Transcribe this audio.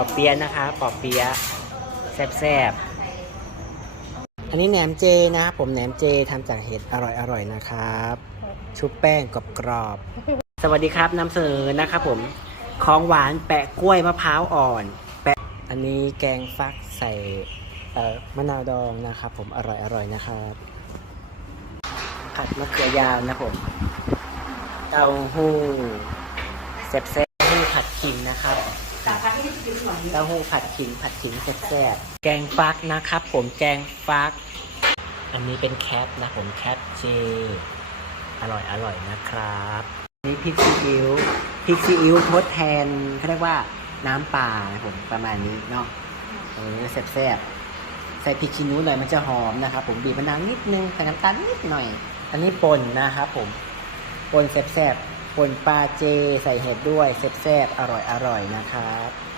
อเปียะนะคะปอเปียะแซ่บๆ อันนี้แหนมเจนะครับผมแหนมเจทำจากเห็ดอร่อยๆนะครับ ชุบแป้งกรอบๆ สวัสดีครับนำเสนอนะครับผม ของหวานแปะกล้วยมะพร้าวอ่อน แปะ อันนี้แกงฟักใส่เออมะนาวดองนะครับผมอร่อยๆนะครับผัดมะเขือยาวนะผม เต้าหู้แซ่บๆ ผัดขิงนะครับเต้าหู้ผัดขิงผัดขิงแซ่บๆแกงฟักนะครับ ผมแกงฟัก อันนี้เป็นแคปนะผมแคปเจอร่อยอร่อยนะครับนี่พริกซีอิ๊วพริกซีอิ๊วทดแทนเขาเรียกว่าน้ำปลานะผมประมาณนี้เนาะเออแซ่บๆใส่พริกขี้หนูหน่อยมันจะหอมนะครับ ผมบีบมะนาวนิดนึงใส่น้ำตาลนิดหน่อย อันนี้ป่นนะครับผมป่นแซ่บๆ ป่นปลาเจใส่เห็ดด้วยแซ่บๆอร่อยๆนะครับ